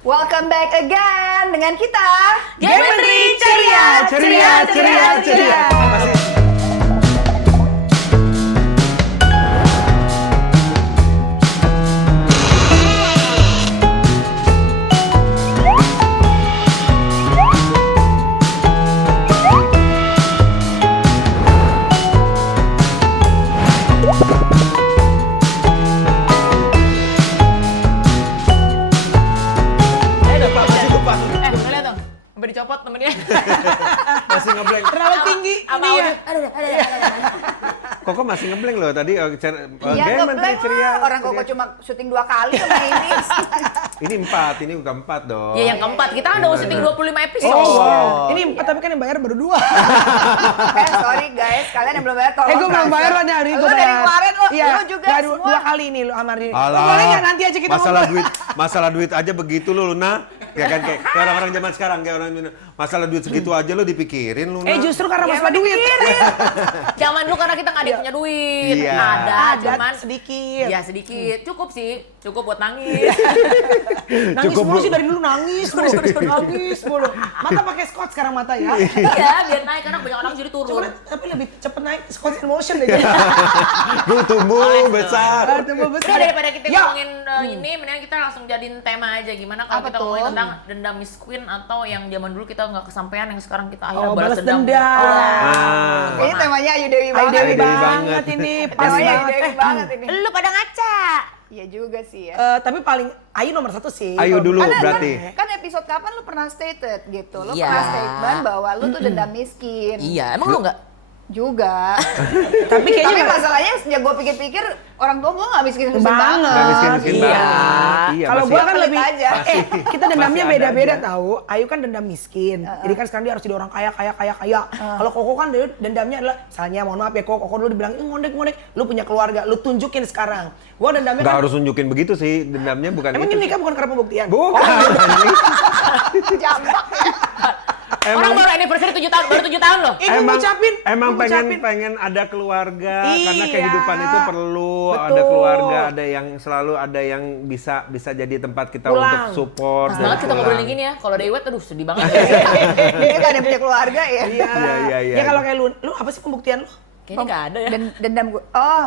Welcome back again dengan kita Geometri Ceria, ceria, ceria, ceria. Sampai dicopot temennya. Masih ngeblank. Terlalu tinggi Apa ini ya. aduh. Koko masih ngeblank loh tadi. Iya, ngeblank lah. Orang Koko cuma syuting 2 kali sama ini. Ini 4, ini udah 4 dong. Ya yang keempat, kita kan udah syuting 25 episode. Oh, wow. Ini 4 tapi kan yang bayar baru 2. Sorry guys, kalian yang belum bayar tolong. Gue belum bayar lo nih hari Lu dari kemarin lo, Iya, lu juga nggak, semua. 2 kali nih lo sama Rini. Alah, Boleh nggak nanti aja kita masalah duit aja begitu lo, Luna. Ya kan kayak orang-orang zaman sekarang, kayak orang masalah duit segitu aja lo dipikirin, Luna. Justru karena Ya, masalah duit. Zaman dulu karena kita nggak ada yang punya duit. Iya. Ada, cuman sedikit. ya sedikit. Cukup sih, cukup buat nangis. Nangis Cukup, mulu Bu. sih dari dulu nangis mulu. Nangis mulu. Mata pakai scotch sekarang mata ya. Iya, biar naik karena banyak orang jadi turun. Tapi lebih cepet naik scotch in motion deh. Gue tumbuh besar. Tumbuh Udah besar. daripada kita Ya. ngomongin ini, mendingan kita langsung jadiin tema aja. Gimana kalau Apa kita tuh? ngomongin tentang dendam Miss Queen atau yang zaman dulu kita nggak kesampaian, yang sekarang kita akhirnya Oh, balas balas dendam. dendam. Ah. Ini temanya Ayu Dewi Ayu banget. Dewi Ayu Dewi banget ini. Pas Temanya Ayu banget. Dewi banget ini. Lu pada ngaca. Iya juga sih ya. Tapi paling Ayu nomor 1 sih. Ayu Kalau- dulu Karena berarti. kan episode kapan lu pernah stated gitu. Lu Iya. pernah statement bahwa lu tuh dendam miskin. Iya, emang lu nggak? Juga. Tapi kayaknya Tapi nggak- masalahnya sejak gue pikir-pikir orang tua gue nggak miskin-miskin Banget. banget. Nggak miskin-miskin Iya. banget. Iya, Kalau masih- gua kan Pelit lebih aja. kita dendamnya masih ada beda-beda aja. tahu. Ayu kan dendam miskin. Jadi kan sekarang dia harus jadi orang kaya. Kalau Koko kan dia dendamnya adalah misalnya mohon maaf ya Koko dulu dibilang ngondek-ngondek, lu punya keluarga, lu tunjukin sekarang. Gua dendamnya Nggak kan harus nunjukin begitu sih, dendamnya bukan emang itu. ini nikah bukan karena pembuktian. Bukan. anjing. Jambak ya. Orang baru anniversary 7 tahun, baru 7 tahun loh. Ini ngucapin. Emang ngucapin. pengen ada keluarga Iya. karena kehidupan itu perlu ada Betul. keluarga, ada yang selalu ada yang bisa jadi tempat kita Pulang. untuk support. Pas dan banget kita pulang. ngobrolin gini ya. Kalau ada Iwet, aduh sedih banget. Dia kan yang punya keluarga ya. Iya. Iya. Ya kalau kayak lu apa sih pembuktian lu? Kayaknya nggak ada ya. Dendam gue. Oh.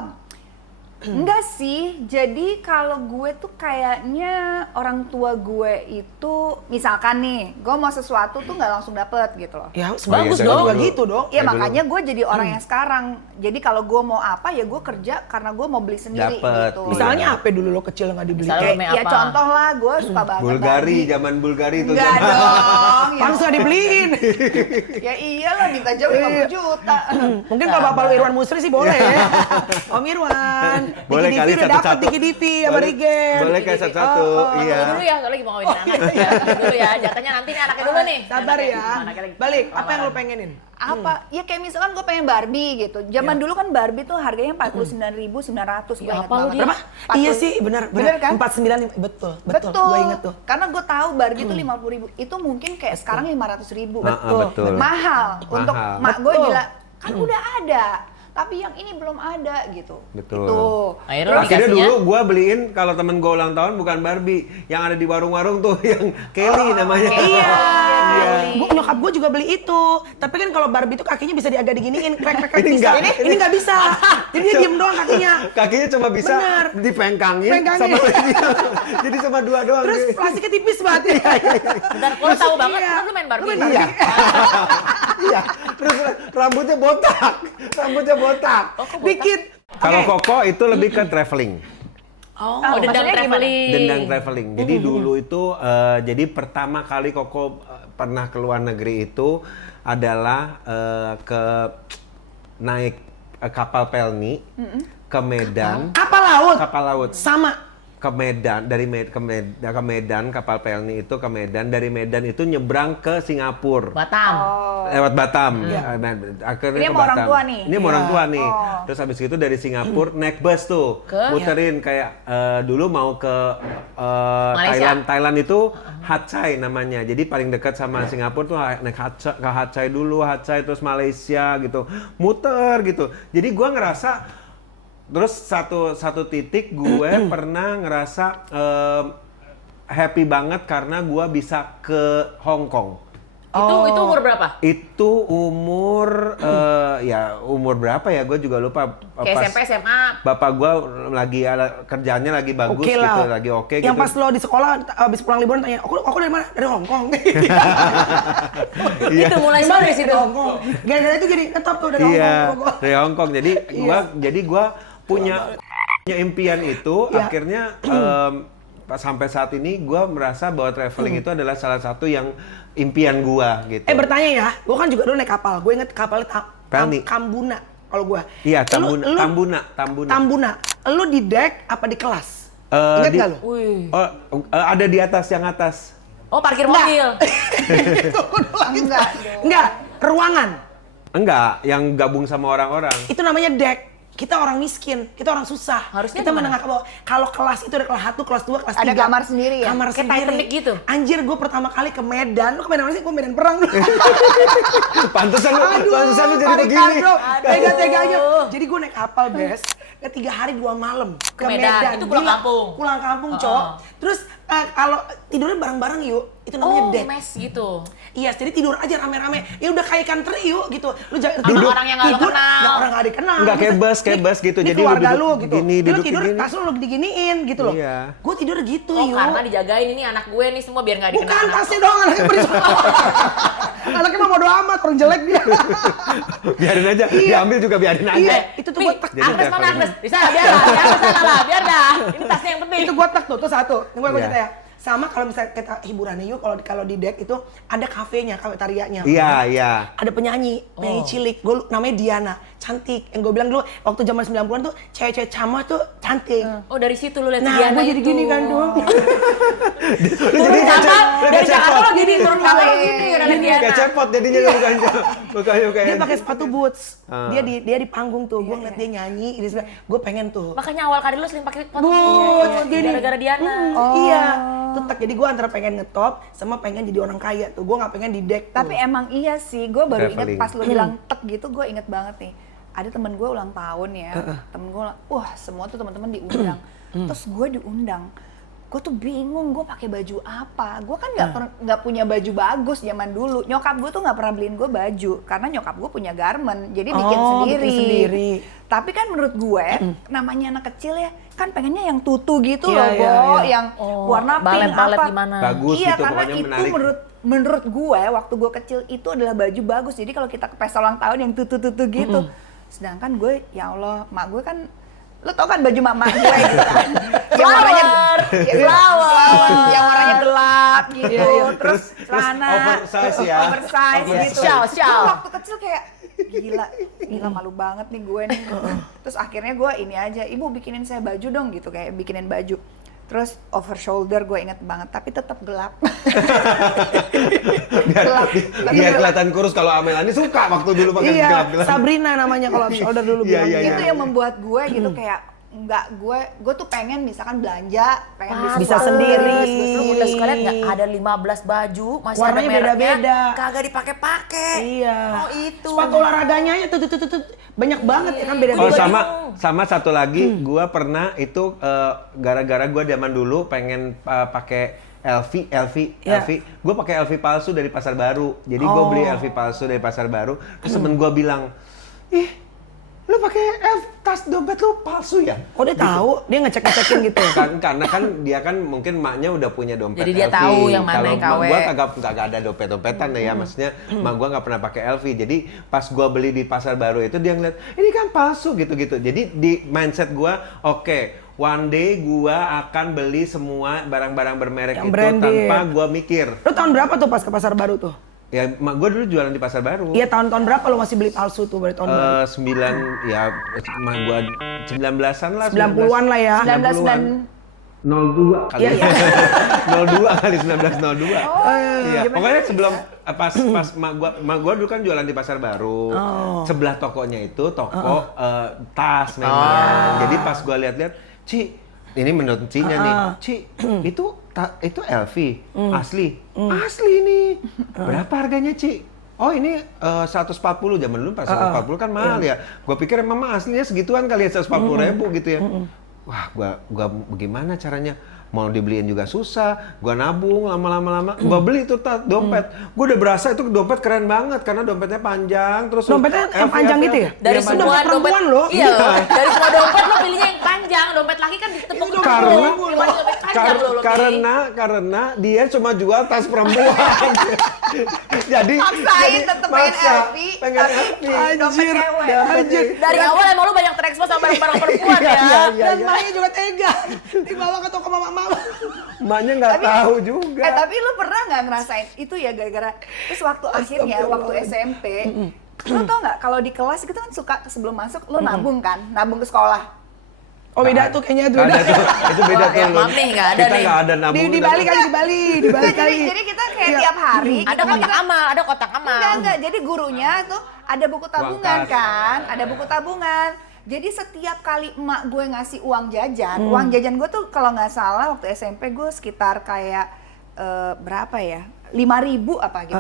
Enggak sih, jadi kalau gue tuh kayaknya orang tua gue itu misalkan nih, gue mau sesuatu tuh nggak langsung dapet gitu loh. Ya iya, bagus dari dong. dulu. Juga gitu dong. Iya Dari makanya gue jadi orang yang sekarang. Jadi kalau gue mau apa ya gue kerja karena gue mau beli sendiri Dapet. gitu. Misalnya apa dulu lo kecil nggak dibeli? Misalnya Kayak lo Ya apa? contoh lah, gue suka banget Bulgari, Barbie. zaman Bulgari itu Enggak zaman. dong. Ya, pantas nggak dibeliin. ya iyalah minta jauh 50 juta. Mungkin kalau bapak lu Irwan Musri sih boleh ya. Om Irwan. Boleh Diki kali Divi udah dapet satu-satu. Diki Divi sama Rigen. Boleh kayak satu-satu. Iya. Tunggu dulu ya, soalnya lagi mau ngawinin anak. Ya, dulu ya, jatahnya nanti nih anaknya dulu nih. Sabar Anaknya. ya. Anaknya lagi. Balik, apa yang lo pengenin? Apa? Ya kayak misalkan gue pengen Barbie gitu. Zaman dulu kan Barbie tuh harganya 49.900 gue Ya, ingat apa lu banget. dia? Berapa? Iya sih, benar. Bener kan? 49, betul. Betul. Gue inget tuh. Karena gue tahu Barbie tuh 50.000. Itu mungkin kayak sekarang 500.000. Betul. Mahal. Untuk Mahal. mak gue Betul. gila. Kan udah ada. Tapi yang ini belum ada gitu. Betul. Itu. Akhirnya Akhirnya dikasihnya? dulu gua beliin kalau temen gua ulang tahun bukan Barbie, yang ada di warung-warung tuh yang Kelly namanya. Iya. Iya. Gua nyokap gue juga beli itu. Tapi kan kalau Barbie itu kakinya bisa agak diginiin, krek-krek Ini bisa. enggak. Ini nggak bisa. Jadi dia diem doang kakinya. Kakinya cuma bisa Bener. dipengkangin Pengkangin. sama jadi sama dua doang. Terus plastiknya tipis banget. Bentar, lo tahu banget, Iya. kan lu main Barbie? Iya. Iya. Terus rambutnya botak. Rambutnya botak. Dikit. Kalau Oke. Koko itu lebih ke traveling. Oh, Oh, dendam maksudnya gimana? traveling. Dendam traveling. Jadi dulu itu jadi pertama kali Koko pernah ke luar negeri itu adalah ke naik kapal Pelni ke Medan. Apa laut? Kapal laut Sama. ke Medan, ke Medan kapal Pelni itu ke Medan, dari Medan itu nyebrang ke Singapura. Batam. Lewat Batam. Nah, akhirnya Ini ke sama orang Batam. tua nih? Ini sama orang tua nih. Oh. Terus habis itu dari Singapura naik bus tuh. Muterin kayak dulu mau ke Malaysia. Thailand itu Hat Chai namanya. Jadi paling dekat sama Singapura tuh naik ke Hat Chai dulu, Hat Chai terus Malaysia gitu. Muter gitu. Jadi gua ngerasa terus satu titik gue pernah ngerasa happy banget karena gua bisa ke Hong Kong. Itu umur berapa? Itu umur ya umur berapa ya? Gue juga lupa. Kayak SMP, SMA. Bapak gue lagi kerjaannya lagi bagus Oke gitu, lah. lagi oke Yang gitu. pas lo di sekolah habis pulang liburan tanya, aku dari mana? Dari Hong Kong. Itu mulai Gimana dari dari situ. Hong Kong. Gara-gara itu jadi tetap tuh dari Hong Iya, Kong. dari Hong Kong. Jadi gua punya impian itu. Iya. Akhirnya sampai saat ini gua merasa bahwa traveling itu adalah salah satu yang impian gua gitu. Bertanya ya, gue kan juga dulu naik kapal. Gue inget kapalnya Pelni. Kambuna kalau gue. Iya, Lu- Tambuna. Lu di deck apa di kelas? Ingat di- nggak lu? Wih. Ada di atas yang atas. Oh, parkir mobil. Enggak dong. Enggak, ruangan. Enggak, yang gabung sama orang-orang. Itu namanya deck. Kita orang miskin, kita orang susah. Harusnya kita di mana? menengah ke bawah. Kalau kelas itu ada kelas 1, kelas 2, kelas 3. Ada kamar sendiri ya? Kamar Kayak sendiri. Titanic gitu? Anjir, gue pertama kali ke Medan. Lu ke Medan mana sih? Gue Medan perang dulu. Pantesan lu jadi panikan, begini. bro. Tega-teganya. Jadi gue naik kapal, Bes. 3 hari 2 malam ke Medan. Itu pulang Gila. kampung? Pulang kampung, Cok. Terus kalau tidurnya bareng-bareng yuk. Itu namanya Oh, deck. mes gitu. Iya, jadi tidur aja rame-rame. Ya udah kayak ikan teri yuk gitu. Lu jangan Sama orang yang nggak lu tidur, kenal. ya orang nggak dikenal. Nggak kayak Bisa, bus gitu. Ini Jadi lu keluarga duduk lu gitu. gini, Lu duduk tidur gini. kasur lu diginiin gitu loh. Iya. Gue tidur gitu Oh, yuk. karena dijagain ini anak gue nih semua biar nggak dikenal. Bukan anak. tasnya dong, anaknya berisiko. Anaknya mah bodo amat, orang jelek dia. Biarin aja, diambil juga biarin aja. Iya, itu tuh gue Nih, tek. Jadi Agnes mana traveling. Agnes? Bisa lah, biar lah. Biar sana lah, biar dah. Ini tasnya yang penting. Itu gue tek tuh satu. Ini gue Iya. cerita ya. Sama kalau misalnya kita hiburannya yuk, kalau di deck itu ada kafenya, kafetarianya. Iya. Ada penyanyi cilik, gue namanya Diana, cantik. Yang gue bilang dulu waktu zaman 90-an tuh cewek-cewek Cama tuh cantik. Oh, dari situ lu lihat Nah, Diana gue jadi itu. gini kan dulu. Turun Jakarta, dari Jakarta lo gini, turun Jakarta lo gini, udah lihat Diana. Kayak cepot jadinya bukan kayak. Dia pakai sepatu boots. Dia di panggung tuh. Gue ngeliat dia nyanyi, gue pengen tuh. Makanya awal karir lu sering pakai sepatu Boots, boots. gini. Gara-gara Diana. Iya, tetap. Jadi gue antara pengen ngetop sama pengen jadi orang kaya tuh. Gue nggak pengen di deck tuh. Tapi emang iya sih, gue baru Traveling. inget pas lu bilang tek gitu, gue inget banget nih. Ada temen gue ulang tahun ya, temen gue, wah semua tuh teman-teman diundang. Terus gue diundang, gue tuh bingung gue pakai baju apa. Gue kan nggak punya baju bagus zaman dulu. Nyokap gue tuh nggak pernah beliin gue baju karena nyokap gue punya garment, jadi bikin sendiri. Bikin sendiri. Tapi kan menurut gue, namanya anak kecil ya, kan pengennya yang tutu gitu Iya, loh, iya, Bo, iya. yang warna pink balet-balet apa. gimana? Bagus Iya, gitu, karena pokoknya itu menarik. menurut gue waktu gue kecil itu adalah baju bagus. Jadi kalau kita ke pesta ulang tahun yang tutu-tutu gitu. Sedangkan gue, ya Allah, mak gue kan, lo tau kan baju mak gue gitu kan. Yang warnanya yang warnanya gelap gitu. Terus celana oversize ya. oversize gitu. Shawl. Gue waktu kecil kayak gila malu banget nih gue nih. Terus akhirnya gue ini aja, ibu bikinin saya baju dong gitu, kayak bikinin baju. Terus over shoulder gue inget banget, tapi tetap gelap. Gelap. Biar kelihatan kurus. Kalau Amelani suka waktu dulu pakai Iya, gelap-gelap. Sabrina namanya kalau shoulder dulu Iya, bilang. iya, Itu yang membuat gue gitu kayak gue tuh pengen misalkan belanja, pengen beli Bisa sesuatu, sendiri. Lu udah sekalian nggak ada 15 baju, masih Warnanya ada mereknya, beda-beda. kagak dipakai-pakai. Iya. Oh itu. Sepatu olahraganya ya tuh banyak banget ya kan beda-beda. Oh juga sama satu lagi, gua pernah itu gara-gara gua zaman dulu pengen pakai LV, Ya. gue pakai LV palsu dari Pasar Baru. Jadi gue beli LV palsu dari Pasar Baru. Terus temen gue bilang, ih, lu pakai tas dompet lu palsu ya? Oh dia tahu, dia ngecek-ngecekin gitu. Karena kan dia kan mungkin maknya udah punya dompet Jadi dia LV. tahu yang mana yang Kalau KW. mak gua kagak ada dompet-dompetan deh ya, maksudnya mak gua nggak pernah pakai LV. Jadi pas gua beli di Pasar Baru itu dia ngeliat ini kan palsu gitu-gitu. Jadi di mindset gua, oke, one day gua akan beli semua barang-barang bermerek Yang itu branded. tanpa gua mikir. Lu tahun berapa tuh pas ke Pasar Baru tuh? Ya mak gua dulu jualan di Pasar Baru. Iya tahun-tahun berapa lu masih beli palsu tuh dari tahun baru? 19-an lah. 90-an lah ya. 19 02 kali. Iya, iya. 02 kali 1902. Iya, gimana pokoknya bisa? sebelum pas mak gua dulu kan jualan di Pasar Baru. Sebelah tokonya itu toko tas memang. Jadi pas gua lihat-lihat, Ci, ini menurut Cinya nih, Ci, itu LV asli. Asli nih. Berapa harganya, Ci? Oh ini 140 zaman dulu pas 140 kan mahal ya. Gua pikir emang aslinya segituan kali ya 140.000 gitu ya. Wah, gua bagaimana caranya? mau dibeliin juga susah. Gua nabung lama-lama, gua beli tuh dompet. Gua udah berasa itu dompet keren banget karena dompetnya panjang, terus Dompetnya yang panjang gitu ya? Dari Iya, semua dompet dompet perempuan loh. Iya, dari semua dompet lo pilihnya yang panjang, dompet laki kan ditepuk Itu karena dompet panjang lo pilih. karena dia cuma jual tas perempuan. Jadi Paksain tetep pengen maksa, Elvi, pengen tapi Elvi. dompet cewek. Anjir. Dari awal emang lo banyak terekspos sama barang-barang perempuan Iya, ya. iya. Dan Maya juga tega. Dibawa ke toko mama-mama. Emaknya nggak tahu juga. Tapi lu pernah nggak ngerasain itu ya gara-gara terus waktu akhirnya waktu SMP, lu tau nggak kalau di kelas kita kan suka sebelum masuk lu nabung kan, nabung ke sekolah. Oh beda tuh kayaknya tuh. Nggak ada tuh, itu beda Oh, tuh. ya, Lu. maaf nih, nggak ada Kita nih. nggak ada nabung. Di Bali kali, di Bali Nggak, kali. jadi kita kayak Iya. tiap hari Ada gitu kan kotak kita- amal, ada kotak amal. Enggak, jadi gurunya tuh ada buku tabungan kas. kan, ada buku tabungan. Jadi setiap kali emak gue ngasih uang jajan gue tuh kalau nggak salah waktu SMP gue sekitar kayak berapa ya? 5.000 apa gitu.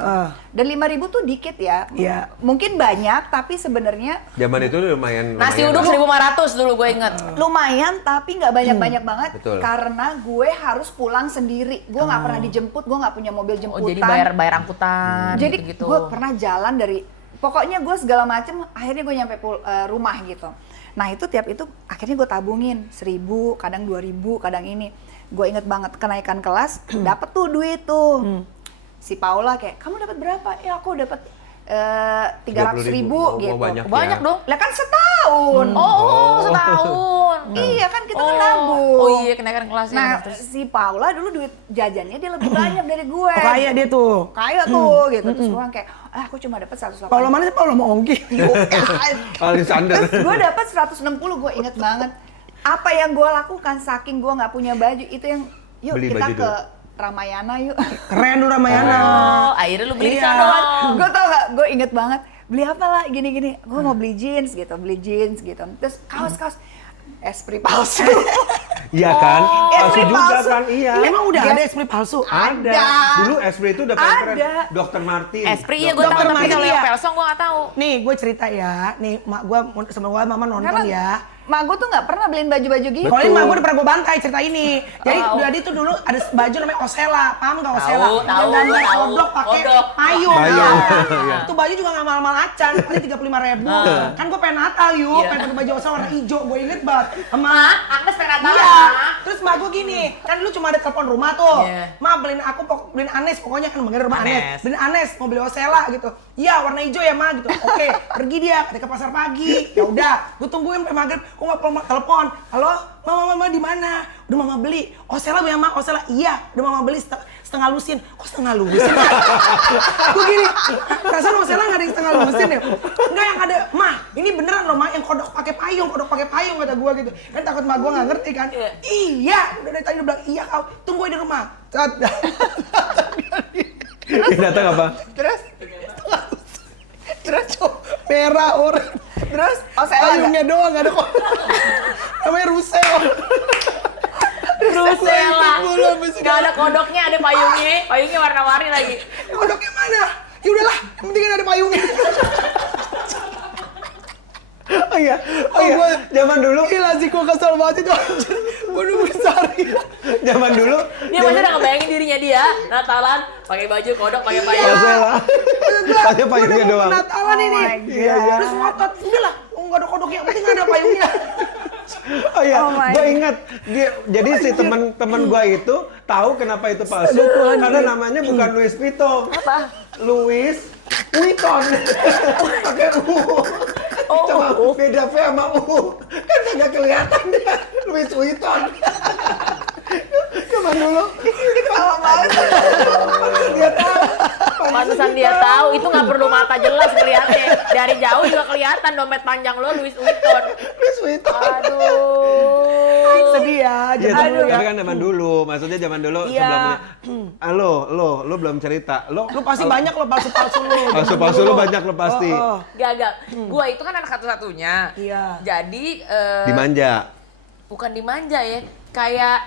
Dan 5.000 tuh dikit ya. Iya. Mungkin banyak tapi sebenarnya Zaman itu lumayan. Nasi lumayan. uduk 1.500 dulu gue inget. lumayan tapi nggak banyak-banyak banget Betul. karena gue harus pulang sendiri. Gue nggak pernah dijemput, gue nggak punya mobil Oh jemputan. jadi bayar angkutan Jadi gitu-gitu. gue pernah jalan dari, pokoknya gue segala macem, akhirnya gue nyampe rumah gitu. Nah itu tiap itu akhirnya gue tabungin 1.000, kadang 2.000, kadang ini. Gue inget banget kenaikan kelas, dapet tuh duit tuh. Si Paula kayak, kamu dapat berapa? Ya aku dapat 300.000 Oh, gitu. banyak ya. Banyak dong. Lah kan setahun. Oh, setahun. Iya kan kita kan nabung. Oh iya kenaikan kelasnya. Nah, Terus si Paula dulu duit jajannya dia lebih banyak dari gue. Oh, kaya dia tuh. Kaya tuh gitu. Terus gue kayak, aku cuma dapat 180. Paula mana sih Paula mau ongki? Alexander. Terus gue dapat 160, gue inget banget. Apa yang gue lakukan saking gue nggak punya baju itu yang, yuk Beli kita baju ke dulu. Ramayana yuk. Keren lu Ramayana. oh, akhirnya lu beli Iya. sana. Gue tau gak, gue inget banget. Beli apa lah, gini-gini. Gue mau beli jeans gitu. Terus kaos-kaos. Esprit palsu. Iya kan? Palsu Esprit juga palsu. kan? Iya. Emang udah Dia- ada esprit palsu? Ada. Dulu Esprit itu udah paling keren. Ada. Dr. Martin. Esprit iya gue Dokter tahu tapi Martin, kalau yang iya. Pelsong gue nggak tahu. Nih gue cerita ya, nih mak gue sama gue mama nonton Karena ya. mak gue tuh gak pernah beliin baju-baju gitu. Kalau ini mak gue udah pernah gue bantai cerita ini. Jadi Tahu. jadi tuh dulu ada baju namanya Osela, paham nggak Osela? Tahu, Dan tahu. kodok pakai Kodok. payung. Payung. Nah, itu baju juga nggak mahal-mahal acan, paling 35.000. Kan gue pengen Natal yuk, Iya. pengen pakai baju Osela warna hijau, gue inget banget. Sama Agnes pengen iya. Terus mak gue gini, kan dulu cuma ada telepon rumah tuh. Iya. Ma beliin aku beliin Anes pokoknya kan manggil rumah Anes. Anes. Beliin Anes mau beli Osela gitu. Iya warna hijau ya ma gitu. Oke, pergi dia ke pasar pagi. Ya udah, gue tungguin sampai maghrib. Gue nggak perlu telepon. Halo, mama di mana? Udah mama beli. Osela ya ma, Osela. Iya, udah mama beli setengah lusin. Kok setengah lusin? Gue gini, perasaan Osela nggak ada yang setengah lusin ya? Enggak yang ada, mah ini beneran loh mah yang kodok pakai payung kata gue gitu. Kan takut mah gue nggak ngerti kan. Iya. Iya, udah dari tadi udah bilang iya kau tunggu di rumah. Cat. Dia datang apa? Terus Merah oranye. terus Osela Payungnya doang nggak ada kok. Namanya Rusel. Rusela. Gak ada kodoknya, ada payungnya. Payungnya warna-warni lagi. Kodoknya mana? Ya udahlah, yang penting kan ada payungnya. Oh iya. Zaman dulu. Gila sih gua kesel banget itu anjir. Gua udah besari. Zaman dulu. Dia pasti udah ngebayangin dirinya dia Natalan pakai baju kodok, pakai payung. Osela. Pakai payungnya doang. Natalan ini. my God. Iya, iya. Terus ngotot, udahlah, nggak ada kodoknya, yang penting ada payungnya. Oh iya, Oh my gue God. ingat dia. Jadi si teman gue itu tahu kenapa itu palsu karena namanya bukan Louis Vuitton. Apa? Louis Vuitton. Pakai U. Oh, Cuma beda V sama U. Kan agak kelihatan dia Louis Vuitton. Zaman dulu Ketawa banget. dia tahu. Pantesan dia tahu, itu nggak perlu mata jelas ngeliatnya. Dari jauh juga kelihatan dompet panjang lo Louis Vuitton. Louis Vuitton. Aduh. Sedih ya, Iya, zaman dulu ya. tapi kan zaman dulu. Maksudnya zaman dulu Iya. sebelumnya. Lo belum cerita. Lu pasti banyak lo palsu-palsu lu. Palsu-palsu lo banyak lo pasti. Gak. Gua itu kan anak satu-satunya. Iya. Jadi Dimanja. bukan dimanja ya. Kayak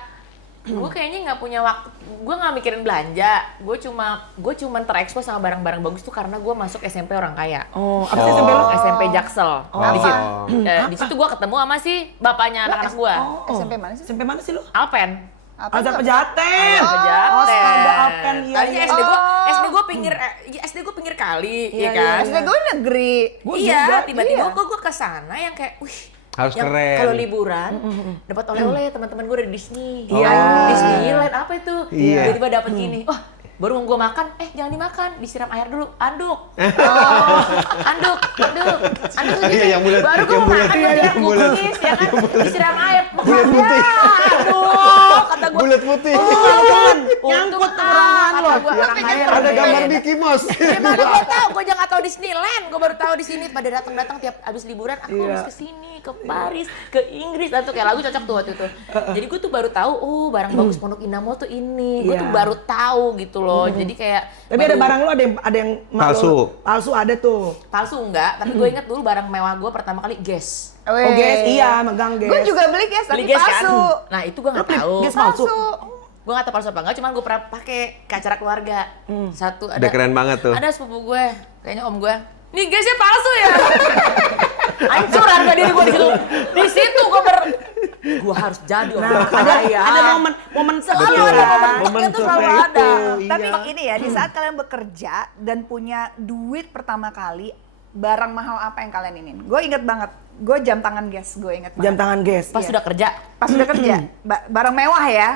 gue kayaknya nggak punya waktu. Gue nggak mikirin belanja. Gue cuma terekspos sama barang-barang bagus tuh karena gue masuk SMP orang kaya. Oh, apa sih SMP lu? SMP Jaksel. Di situ, Oh. di situ gue ketemu sama si bapaknya anak-anak gue. Oh. SMP mana sih? SMP mana sih lu? Alpen. Apa Azhar tuh? Pejaten. Pejaten. Astaga, Apen, iya. Tadinya iya. SD gue pinggir kali, Iya, ya kan? SD gue negeri. Gua Iya, juga, tiba-tiba iya. gue kesana yang kayak, wih, Harus yang keren. kalau liburan dapat oleh-oleh teman-teman gue dari Disney. Iya. Disneyland apa itu? Iya. Tiba-tiba dapat gini. Wah, baru mau gue makan, jangan dimakan, disiram air dulu, anduk. Anduk tuh Iya, yang bulat, baru gue yang mau bulat, makan, iya, dia yang bulat. cookies, ya kan, disiram air. Bulat putih. Aduh, kata gue. Bulat putih. Jangan, Untung nyangkut ah, keberangan kata lo. gua, orang kaya Ada berbeda. gambar Mickey Mouse. Gimana gue tahu, gue jangan tahu Disneyland, gue baru tahu di sini pada datang tiap abis liburan aku Iya. harus ke sini, ke Paris, ke Inggris, atau kayak lagu cocok tuh waktu itu. Jadi gue tuh baru tahu, oh barang bagus Pondok Indah Mall tuh ini, gue tuh Iya. baru tahu gitu loh. Jadi kayak Tapi ada barang lo ada yang Palsu. Palsu ada tuh. palsu enggak, tapi gue inget dulu barang mewah gue pertama kali Guess. Oh, guys, iya, megang guys. Gue juga beli guys, tapi Beli Guess palsu. kan? Nah itu gue nggak tahu. Guess palsu. Gue nggak tahu palsu apa enggak, cuman gue pernah pakai ke acara keluarga. Satu ada. Udah keren banget tuh. Ada sepupu gue, kayaknya om gue. Nih guysnya palsu ya. Hancur harga diri gue di situ. Di situ gue harus jadi orang kaya. Ada momen Selalu Betul. ada momen Momen itu selalu seperti ada. itu. Tapi Iya. ini ya, di saat kalian bekerja dan punya duit pertama kali, barang mahal apa yang kalian ingin? Gue inget banget, gue jam tangan guys, gue inget banget. jam tangan guys. Pas sudah kerja, Pas udah kerja, barang mewah ya,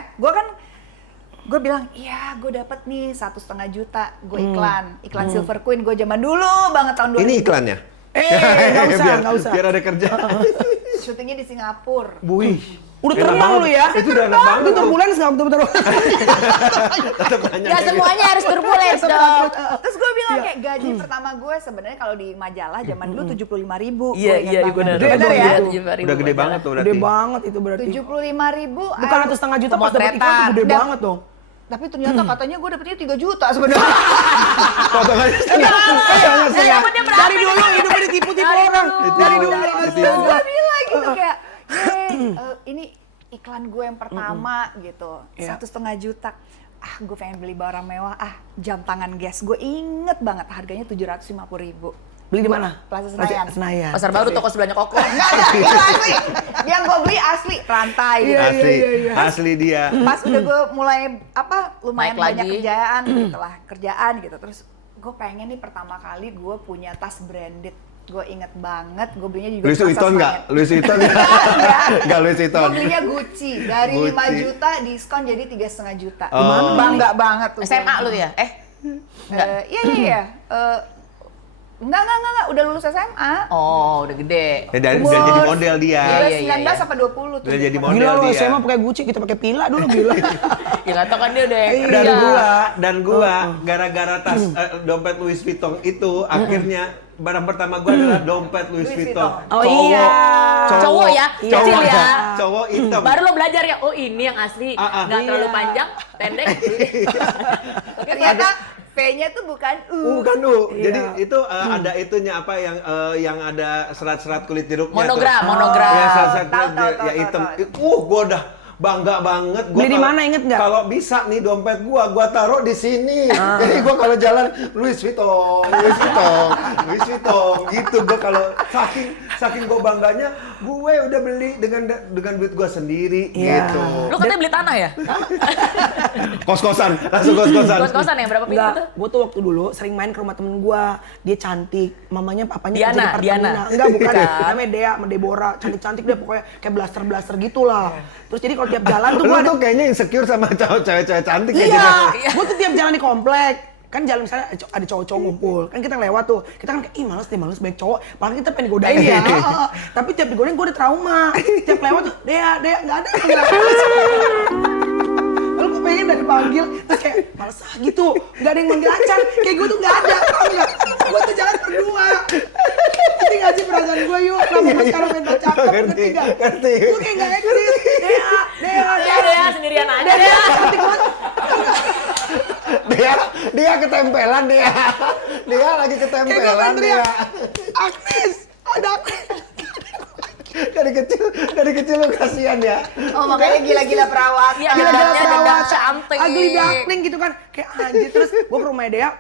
gue bilang, iya gue dapet nih 1,5 juta, gue iklan Silver Queen, gue zaman dulu banget tahun 2000. Ini iklannya. Nggak usah, Biar- nggak usah. Biar ada kerja. Syutingnya di Singapura. Wih. Udah enak terbang banget. lu ya. Itu udah enak banget. Itu turbulence nggak betul-betul. Tetap banyak. nggak semuanya harus turbulence dong. Terus gue bilang kayak gaji pertama gue sebenarnya kalau di majalah zaman dulu 75.000. Iya, iya, benar. Gede dong ya? itu. Udah gede banget tuh berarti. Gede banget itu berarti. 75.000. Bukan 1,5 juta pas dapet iklan tuh gede Dan- banget dong. Tapi ternyata katanya gue dapetnya 3 juta sebenarnya. Potongannya Dapatnya berapa Dari dulu hidupnya ditipu-tipu orang. Dari dulu. Terus gue bilang gitu kayak, ini iklan gue yang pertama gitu, Iya. 1,5 juta. Gue pengen beli barang mewah, jam tangan Guess. Gue inget banget harganya 750.000. Beli di mana? Plaza Senayan. Senayan. Pasar baru toko sebelahnya Koko. Enggak ada, itu asli. Yang gue beli asli, rantai gitu. Iya. Asli. Asli dia. Pas udah gue mulai lumayan Naik banyak lagi. kerjaan gitu. Terus gue pengen nih pertama kali gue punya tas branded. Gue inget banget, gue belinya juga Louis Plaza Vuitton nggak? Senayan. Louis Vuitton nggak? Nggak Louis Vuitton. Gue belinya Gucci, dari 5 Gucci. juta diskon jadi 3,5 juta. Oh. Bangga banget tuh. SMA lu ya? Enggak. Iya. Enggak, udah lulus SMA. Oh, udah gede. Ya, udah jadi model dia. Iya, iya, 19 iya. apa 20 tuh. Udah jadi dia. model Gila lo dia. SMA pakai Gucci, kita pakai Pila dulu gila. Ya nggak tahu kan dia udah Dan kerja. gua gara-gara tas dompet Louis Vuitton itu akhirnya barang pertama gua adalah dompet Louis Louis Vuitton. Vuitton. Oh iya. Cowok ya, Cowok kecil ya. Cowok hitam. Baru lo belajar ya, oh ini yang asli, nggak terlalu Iya. panjang, pendek. Ternyata V-nya tuh bukan U. Bukan U. Iya. Jadi itu ada itunya apa yang ada serat-serat kulit jeruknya Monogram, tuh. monogram. Ya, serat-serat Tahu, kulit jeruk, tahu, ya tahu, hitam. tahu. Gua udah bangga banget. Beli di kalau- mana, inget nggak? Kalau bisa nih dompet gua taruh di sini. Jadi gua kalau jalan Louis Vuitton gitu. Gua kalau saking gua bangganya, gue udah beli dengan duit gua sendiri Iya. gitu. Lo katanya beli tanah ya? Kos-kosan, langsung kos-kosan. Kos-kosan ya, berapa pintu Enggak, tuh? gue tuh waktu dulu sering main ke rumah temen gue. Dia cantik, mamanya papanya Diana, kerja di Pertamina. Diana. Enggak, bukan. Bukan. Namanya Dea sama Deborah. Cantik-cantik dia pokoknya kayak blaster-blaster gitu lah. Terus jadi kalau tiap jalan tuh Lu gue tuh kayaknya insecure sama cewek-cewek cantik ya. Iya, Iya. gue tuh tiap jalan di komplek. Kan jalan misalnya ada cowok-cowok ngumpul, kan kita lewat tuh, kita kan kayak, ih males banyak cowok, padahal kita pengen godain ya. Tapi tiap digodain gue udah trauma. Tiap lewat tuh, Dea, nggak ada. Lalu gue pengen udah dipanggil, terus kayak males gitu, nggak ada yang manggil Acan, kayak gue tuh nggak ada, tau nggak? Gue tuh jalan berdua. Ngerti nggak sih perasaan gue yuk, kenapa gue sekarang mental cakep, ngerti nggak? Ngerti. Gue kayak nggak eksis, Dea. Ya deh, sendirian aja deh. Cantik banget. Dia ketempelan dia. Dia lagi Kayak gue pengen ketempelan dia. teriak, Agnes, ada Agnes. Dari kecil lu kasihan ya. Oh, makanya gila-gila perawat. Iya, Gila-gila dandannya perawat, dandan cantik. ugly duckling gitu kan. Kayak anjir, terus gue ke rumah Dea,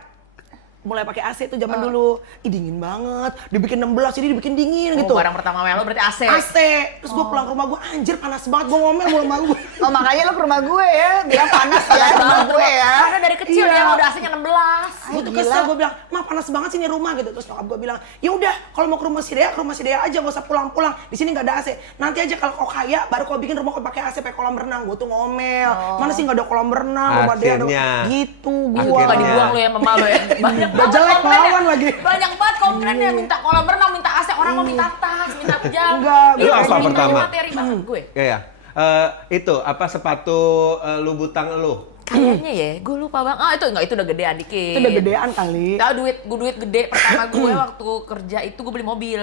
mulai pakai AC tuh zaman dulu. Ih dingin banget, dibikin 16, ini dibikin dingin gitu. Barang pertama Melo berarti AC. AC. Terus gue pulang ke rumah gue, anjir panas banget, gue ngomel sama emak gue. Oh makanya lo ke rumah gue ya, bilang panas ya rumah gue ya. Karena dari kecil Iya. dia udah AC-nya 16. Gue tuh kesel, gue bilang, "Ma, panas banget sih ini rumah," gitu. Terus nyokap gue bilang, "Ya udah, kalau mau ke rumah si Dea, ke rumah si Dea aja, gak usah pulang-pulang. Di sini nggak ada AC. Nanti aja kalau kau kaya, baru kau bikin rumah kau pakai AC, pakai kolam renang." Gue tuh ngomel, "Mana sih nggak ada kolam renang, rumah Dea ada." Akhirnya. Gitu gue. Akhirnya. Gak dibuang lu ya mama lu ya. Banyak Udah banget jelek, komplainnya. lawan lagi. Banyak banget komplainnya minta kolam renang, minta AC, orang mau minta tas, minta jam. Enggak, Itu lu apa minta pertama? materi banget gue. Ya. Itu apa sepatu lubutang lu? Kayaknya ya, gue lupa bang. Ah itu enggak, itu udah gedean dikit. Itu udah gedean kali. Tahu duit gede pertama gue waktu kerja itu gue beli mobil.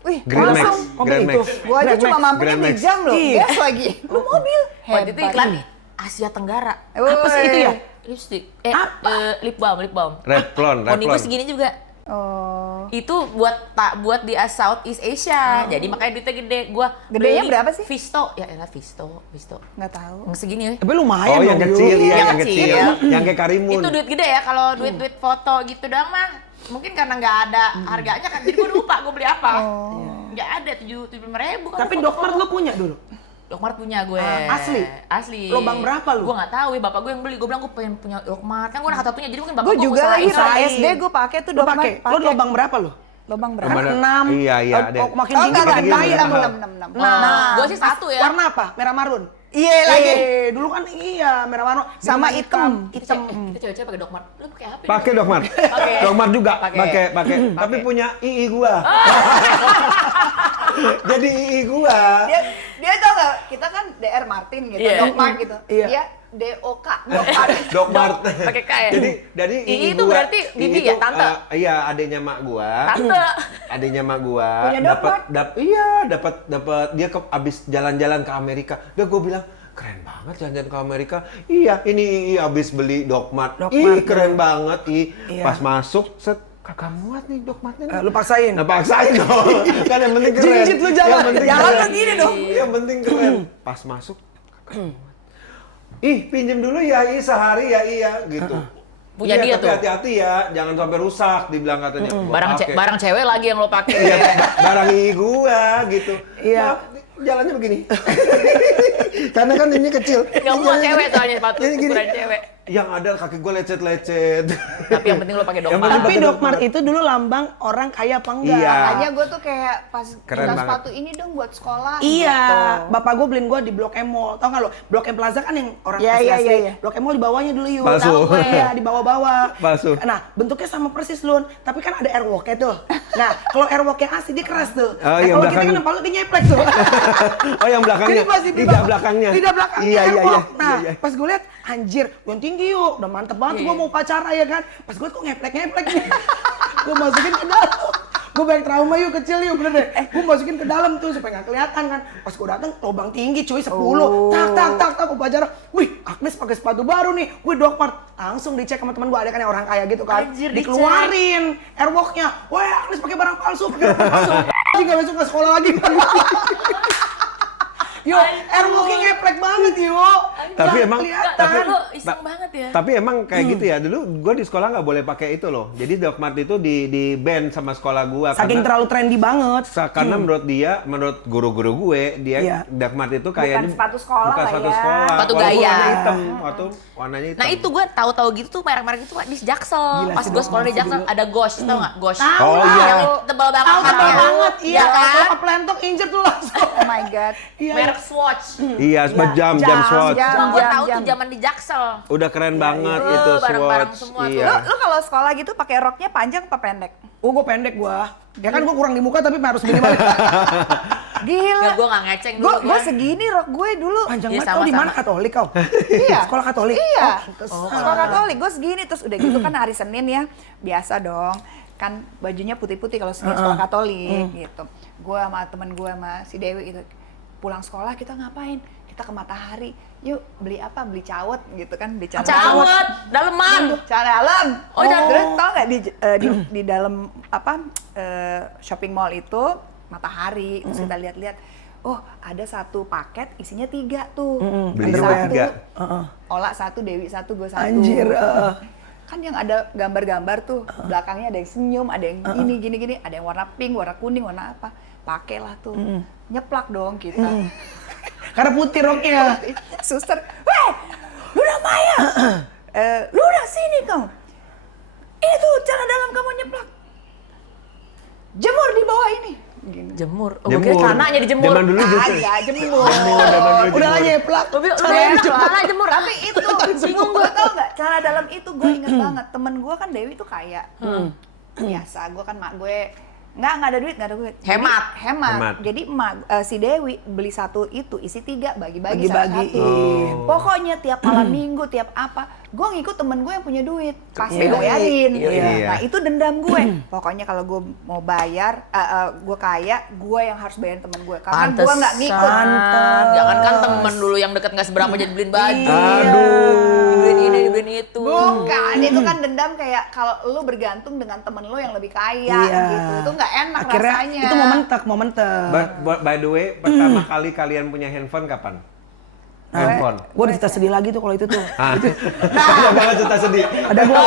Wih, Grand Max, langsung. Grand Max. Gue aja Grand cuma Max. mampunya Grand beli Max. jam loh, Iya. gas lagi. Lu mobil, Waktu itu hebat. iklan Asia Tenggara. Apa sih itu ya? Lipstick. Apa? Lip balm, lip balm. Revlon, Poni gue Revlon. segini juga. Oh, Itu buat di Southeast Asia. Jadi makanya duitnya gede. Gua Gedenya beli berapa sih? Visto. Ya elah Visto. nggak tahu. Yang segini ya. Tapi lumayan Oh, yang dong, kecil, Yu. iya, Yang yang kecil. kecil. Yang kayak Karimun. Itu duit gede ya kalau duit-duit foto gitu doang mah. Mungkin karena nggak ada harganya kan. Jadi gue lupa gue beli apa. Nggak ada 75.000 kan. Tapi Dokmart lo punya dulu? Dokmart punya gue. Asli? Asli. Lobang berapa lu? Gue nggak tahu ya, bapak gue yang beli. Gue bilang gue pengen punya Dokmart. Kan gue anak satunya, jadi mungkin bapak Gue gue juga lagi usahain. SD gue pakai tuh Lo Dokmart. pakai? Lo lobang berapa lo? Lobang berapa? Lobang- 6. Iya, iya, ada. Makin Oh, tinggi enggak, makin enggak, kaya. enam, Bang. enam, enam, enam. Nah, gue sih satu ya. Warna apa? Merah marun? Iya lagi. Dulu kan iya, merah marun. Sama Biru hitam. Kita cewek-cewek pakai Dokmart. Lu pakai apa? Pakai Dokmart. Pakai. Dokmart juga Pakai. pakai. Tapi punya II gua. Jadi II gua. Dia tau gak, kita kan DR Martin gitu, Iya. Dokmart gitu. Iya. Dia DOK, Dokmart. Dokmart. Pakai K ya? Jadi II itu gua- berarti bibi II ya, itu, tante? Iya, adiknya mak gua. Tante. Adiknya mak gua Punya dapat Dokmart? dapat dia abis jalan-jalan ke Amerika. Dia gua bilang keren banget jalan-jalan ke Amerika. Iya, ini abis beli Dokmart. Dokmart. Ih, keren banget. Iya. Pas masuk set kagak muat nih Dokmartnya. nih. Lu paksain? Nah, paksain dong. Kan yang penting keren. Jinjit lu jalan. Yang penting Jalan keren. tuh gini dong. Yang penting keren. Pas masuk ih, pinjem dulu ya, sehari ya, iya gitu. Punya Iya, dia tapi tuh. hati-hati ya, jangan sampai rusak dibilang katanya. Gua pakai. Barang cewek lagi yang lo pakai. Iya, barang gua gitu. Iya. Maaf, jalannya begini. Karena kan ini kecil. Nggak muat cewek soalnya sepatu Jadi gini. ukuran cewek. Yang ada kaki gua lecet-lecet. Tapi yang penting lo pakai Yang Dokmart. penting Tapi pakai Dokmart itu dulu lambang orang kaya apa enggak? Iya. Makanya gue tuh kayak pas Keren minta banget. sepatu ini dong buat sekolah Iya, gitu. bapak gue beliin gue di Blok M Mall. Tau gak lo? Blok M Plaza kan yang orang Iya, asli-asli. iya, iya. Blok M Mall di bawahnya dulu yuk. Palsu. Tahu gue. Iya, di bawah-bawah. Palsu. Nah, bentuknya sama persis Lun. Tapi kan ada airwalk-nya tuh. Nah, kalau airwalk yang asli dia keras tuh. Oh, Nah, yang kalau kita belakang- kan yang palu dia nyeplek tuh. Oh, yang belakangnya. Jadi pas di Lidah bawah- belakangnya. Lidah belakangnya Iya, iya, iya. airwalk. Nah, Iya, iya. pas gue lihat anjir, yang tinggi yuk. Udah mantep banget Iya, gue iya. mau pacara ya kan. Pas gue kok ngeplek-ngeplek nih. Gue masukin ke dalam. Gue banyak trauma yuk kecil yuk bener deh. Gue masukin ke dalam tuh supaya nggak kelihatan kan. Pas gue datang lubang tinggi cuy 10. Tak upacara. Wih, Agnes pakai sepatu baru nih. Wih, Dokmart. Langsung dicek sama teman gue, ada kan yang orang kaya gitu kan. Anjir, dicek. Dikeluarin airwalk-nya. Wah, Agnes pakai barang palsu, pakai barang palsu. Jadi nggak besok ke sekolah lagi. Yo, airwalk-nya ngeplek banget yuk. Tapi emang- Tapi lo iseng banget ya. Tapi emang kayak gitu ya. Dulu gua di sekolah nggak boleh pakai itu loh. Jadi Dokmart itu di ban sama sekolah gua Saking terlalu trendy banget. karena menurut guru-guru gue, dia Iya. Dokmart itu kayaknya sepatu sekolah bukan lah sepatu ya. sekolah. Sepatu Walaupun gaya. warnanya hitam, warnanya hitam. Nah itu gue tahu-tahu gitu tuh merek-merek itu di Jaksel. Gila Pas sih, gue sekolah di Dokmart Jaksel ada Gosh, tau nggak? Gosh. Tahu Oh, lah. iya. Yang tebal banget. Tahu tebal hatinya. banget, iya Iya kan? Kalau keplentok injek tuh langsung. Oh my god. Iya. Merek Swatch. Iya, jam Swatch. jam. Cuma gue tahu tuh zaman di Jaksel. Udah keren banget iya. itu Barang-barang Swatch. semua tuh. Iya. Lu kalau sekolah gitu pakai roknya panjang apa pendek? Oh, gue pendek gua. Ya kan gua kurang di muka tapi harus minimal. Gila. Nggak, gue nggak ngeceng dulu. Gue segini rok gue dulu. Panjang Iya, banget. Kau di sama-sama. mana Katolik kau? Iya. Sekolah Katolik. Iya. Oh, pantesan. Sekolah Katolik gue segini terus udah gitu kan hari Senin ya biasa dong kan bajunya putih-putih kalau Senin sekolah Katolik gitu. Gue sama temen gue sama si Dewi gitu pulang sekolah kita ngapain? Kita ke Matahari. Yuk beli apa? Beli cawet gitu kan di Cawet, daleman. Cara dalam. Oh, cara- Terus tau nggak di dalam apa shopping mall itu Matahari. Terus kita lihat-lihat, oh ada satu paket isinya 3 tuh. Beli Ada cuma satu, 3. Ola 1, Dewi 1, gue 1. Anjir. kan yang ada gambar-gambar tuh, belakangnya ada yang senyum, ada yang gini, ada yang warna pink, warna kuning, warna apa. Pakailah tuh, nyeplak dong kita. Karena putih roknya. Suster, weh, Luna Maya, Luna sini kau. Ini tuh cara dalam kamu nyeplak. Jemur di bawah ini. Gini. Jemur. Oh, gue kira celananya dijemur. Zaman dulu gitu. Agak jemur. Udah aja nyeplak. Celana jemur. Tapi itu, bingung gue tau nggak? Cara dalam itu gue inget banget. Temen gue kan Dewi tuh kaya. Biasa, gue kan mak gue nggak ada duit. Jadi, Hemat. hemat. Jadi si Dewi beli satu itu isi 3 bagi-bagi Bagi-bagi. satu. Pokoknya tiap malam minggu tiap apa, gue ngikut temen gue yang punya duit pasti Iya. bayarin. Iya. Nah itu dendam gue. Pokoknya kalau gue mau bayar, gue kaya, gue yang harus bayarin temen gue. Karena gue nggak ngikut. Jangan kan temen dulu yang deket nggak seberapa jadi beliin baju. Aduh. Dibeliin ini, dibeliin itu. Bukan, itu kan dendam kayak kalau lu bergantung dengan temen lu yang lebih kaya Iya. gitu. Itu nggak enak Akhirnya rasanya. itu momen tek. By the way, pertama kali kalian punya handphone kapan? Handphone. Gue udah cerita sedih lagi tuh kalau itu tuh. Ada banget cerita sedih. Ada gue.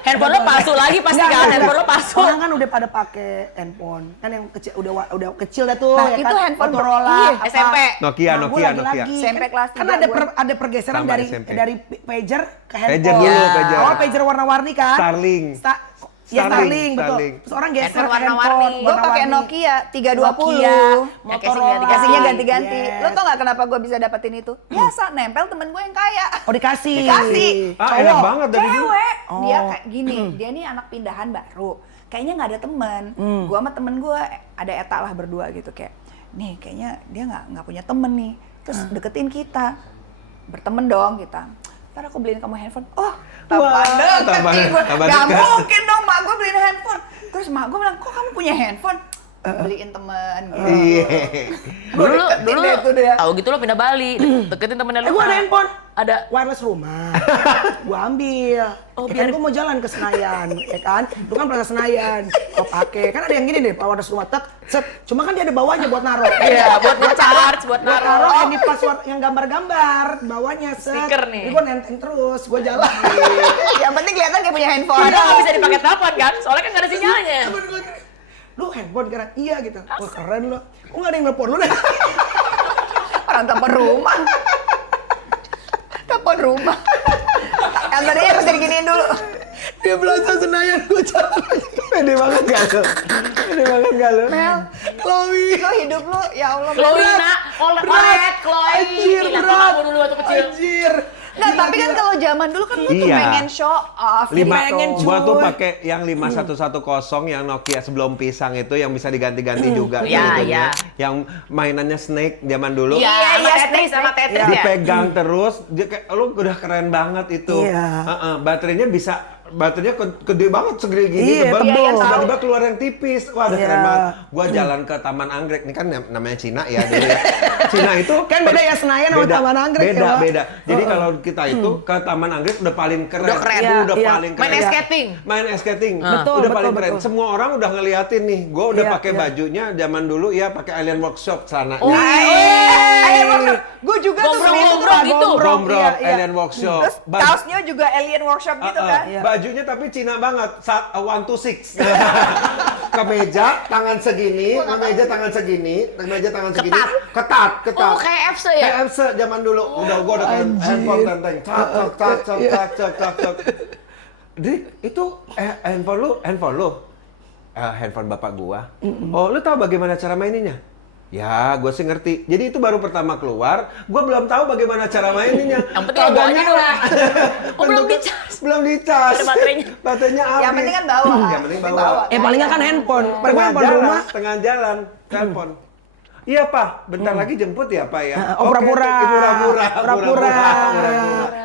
Handphone lo palsu lagi pasti kan? Handphone lo palsu. Orang kan udah pada pakai handphone. Kan yang kecil udah kecil dah tuh. Nah, ya itu kan? handphone Motorola. iya, apa. SMP. Nokia. Nah, gua lagi-lagi. SMP kelas Kan 3 ada pergeseran Sama dari SMP. pager ke handphone. Pager dulu, pager. Awal pager warna-warni kan. Starling. Ya Starling, Starling, betul. Starling. Terus orang geser Handphone ke warna-warni. handphone. Gue pakai warna-warni. Nokia 320. Nokia, Motorola. Kasihnya ganti-ganti. Yes. Lo tau gak kenapa gue bisa dapetin itu? Biasa, nempel temen gue yang kaya. Oh dikasih. Dikasih. Ah, enak banget dari dulu. Cewek. Dia Oh. kayak gini, dia nih anak pindahan baru. Kayaknya nggak ada temen. Gue sama temen gue ada eta lah berdua gitu kayak. Nih kayaknya dia nggak punya temen nih. Terus deketin kita. Bertemen dong kita. Ntar aku beliin kamu handphone. Oh, Wah, tambah tambah deket gue. Gak dekat. mungkin dong mak gue beliin handphone. Terus mak gue bilang, kok kamu punya handphone? Beliin temen gitu. Iya. Dulu deketin deh tuh dia. tahu gitu lo pindah Bali, deketin temennya lu. Gue ada handphone. Ada. Wireless rumah. Gue ambil. Oh, Ya kan biar- gue mau jalan ke Senayan, ya kan? Lu kan Plaza Senayan. Gue pakai. Kan ada yang gini deh, wireless rumah tek, set. Cuma kan dia ada bawahnya buat naruh. Iya, buat nge-charge, buat Buat naruh. naruh yang di password yang gambar-gambar bawahnya set. Stiker nih. Gue nenteng terus, gue jalan. Yang penting kelihatan kayak punya handphone. Padahal nggak bisa dipakai telepon kan? Soalnya kan nggak ada sinyalnya. Temen gue gini, lu handphone keren? Iya gitu. Wah keren lo. Kok nggak ada yang nelpon lu deh? Orang telepon rumah. Telepon rumah. Yang tadinya harus diginiin dulu. Dia Plaza Senayan, gue jalan lagi. Pede banget gak lo? Pede banget gak lo? Mel, Chloe. lo hidup lo, ya Allah. Chloe Mel. nak, Berat. Olet, Chloe. Anjir, Gila, berat. kamu dulu waktu kecil. Anjir. Nah, tapi kan kalau zaman dulu kan lo tuh Iya. pengen show off. Gua tuh pakai yang 5110 yang Nokia sebelum pisang itu yang bisa diganti-ganti juga Iya, itunya. iya. Yang mainannya Snake zaman dulu. Iya, Iya, sama iya, Tetris, sama Snake. Tetris ya. Dipegang terus, dia kayak lu udah keren banget itu. Iya. Baterainya gede banget segede gini, Iya, tebal. iya, iya, Tiba-tiba keluar yang tipis. Wah, udah Iya. keren banget. Gua jalan ke Taman Anggrek, ini kan namanya Cina ya dulu ya. Cina itu Kan beda ya Senayan sama Taman Anggrek ya, Wak? Beda. Jadi kalau kita itu ke Taman Anggrek udah paling keren. Udah keren. Itu udah Iya, paling keren. Main ice skating. Main ice skating. Betul, udah betul, paling keren. betul. Semua orang udah ngeliatin nih. Gua udah Iya, pakai iya. bajunya zaman dulu ya pakai Alien Workshop celananya. Oh, Gue juga tuh beli itu. Gombrong gitu. Gombrong, Iya, iya. Alien Workshop. Terus kaosnya juga Alien Workshop gitu kan. Iya. Bajunya tapi Cina banget, 1 to 6. Kemeja tangan segini, kemeja tangan segini, kemeja tangan segini, ketat. Oh, kayak FC ya? Kayak FC zaman dulu. Gua udah pakai handphone tenteng. Cak. Dik, itu handphone lu? Handphone bapak gua. Oh, lu tahu bagaimana cara maininnya? Ya, gue sih ngerti. Jadi itu baru pertama keluar, gue belum tahu bagaimana cara maininnya. Yang penting logonya Kagak dulu. nyala. Oh, belum Bentuknya- dicas. Belum dicas. Ada baterainya. Baterainya habis. Yang penting kan bawa. Yang penting bawa. Palingnya kan handphone. Paling Tengah handphone jalan, rumah. tengah jalan, telepon. Iya Pak, bentar lagi jemput ya Pak ya. Oh, pura-pura. Pura-pura.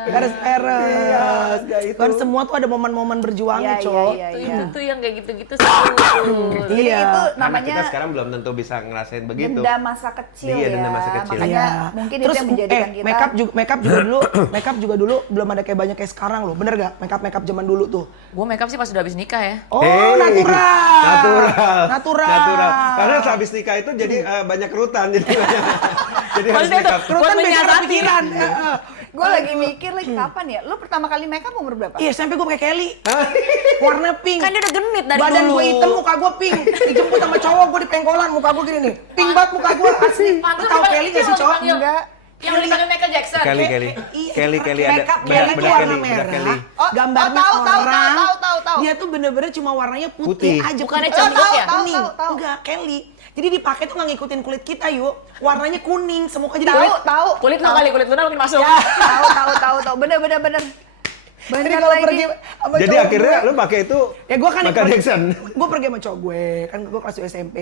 Garis peres. Iya, ya itu. Kan semua tuh ada momen-momen berjuangnya, Iya, Cok. iya, Itu tuh yang kayak gitu-gitu seru. Jadi Iya. itu Anak namanya kita sekarang belum tentu bisa ngerasain begitu. dendam masa kecil Iya, ya. dendam masa kecil. Makanya Iya. mungkin Terus itu yang menjadikan kita. makeup juga dulu belum ada kayak banyak kayak sekarang loh. Bener gak? Makeup zaman dulu tuh. Gue makeup sih pas udah habis nikah ya. Oh, Hey, natural. natural. Natural. Karena sehabis nikah itu jadi banyak kerutan jadi Jadi harus Maksudnya make up. tuh buat menyiasati. pikiran. Gue lagi mikir lagi kapan ya? Lu pertama kali makeup umur berapa? Iya, SMP gue pakai Kelly. Warna pink. Kan dia udah genit dari Badan dulu. gue hitam, muka gue pink. Dijemput sama cowok gue di pengkolan, muka gue gini nih. Pink banget muka gue asli. Pantes Lu tahu dipanggil Kelly gak sih waktu cowok? panggil. Enggak. Yang dipanggil Michael Jackson. Kelly ada Makeup bedak Kelly itu bedak warna Kelly, bedak merah. Kelly. Oh, Gambarnya tahu, orang. tahu. Dia tuh bener-bener cuma warnanya Putih. putih aja. Bukannya putih. cembok ya? Tahu, Kuning. tahu. Enggak, Kelly. Jadi dipakai tuh nggak ngikutin kulit kita yuk. Warnanya kuning, semuanya jadi kulit. Tahu. Kulit lo kali, kulit Luna makin masuk. Tahu. Bener. Jadi Bener kalau lagi. pergi sama Jadi cowok akhirnya gue- lu pakai itu Ya gue kan Michael Jackson. Gue pergi sama cowok gue, kan gue kelas 2 SMP.